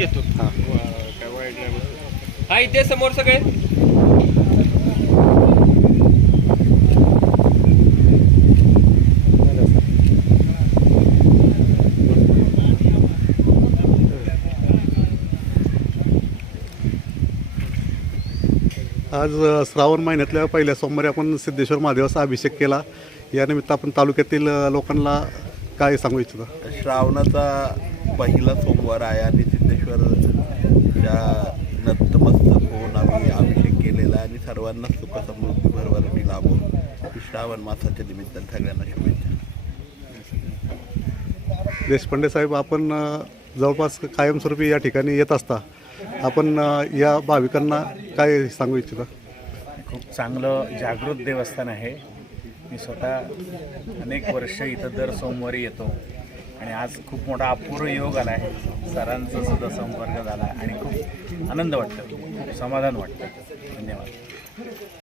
घेतो हां. वा- काय वाईट नाही बसत. हा इथे समोर सगळे आज श्रावण महिन्यातल्या पहिल्या सोमवारी आपण सिद्धेश्वर महादेवाचा अभिषेक केला यानिमित्त आपण तालुक्यातील लोकांना काय सांगू इच्छितो श्रावणाचा पहिला सोमवार आहे आणि सिद्धेश्वर या नतमस्तक होऊन आम्ही अभिषेक केलेला आहे आणि सर्वांना सुख समृद्धी भरभराटी लाभो. श्रावण मासाच्या निमित्ताने सगळ्यांना शुभेच्छा. देशपांडे साहेब आपण जवळपास कायमस्वरूपी या ठिकाणी येत असता. आपण या भाविकांना काय सांगू इच्छिता? खूप चांगलं जागृत देवस्थान आहे. मी स्वतः अनेक वर्ष इथं दर सोमवारी येतो. आणि आज खूप मोठा अपूर्व योग आला आहे. सरांचा सुद्धा संपर्क झाला आणि खूप आनंद वाटतो. खूप समाधान वाटतं. धन्यवाद.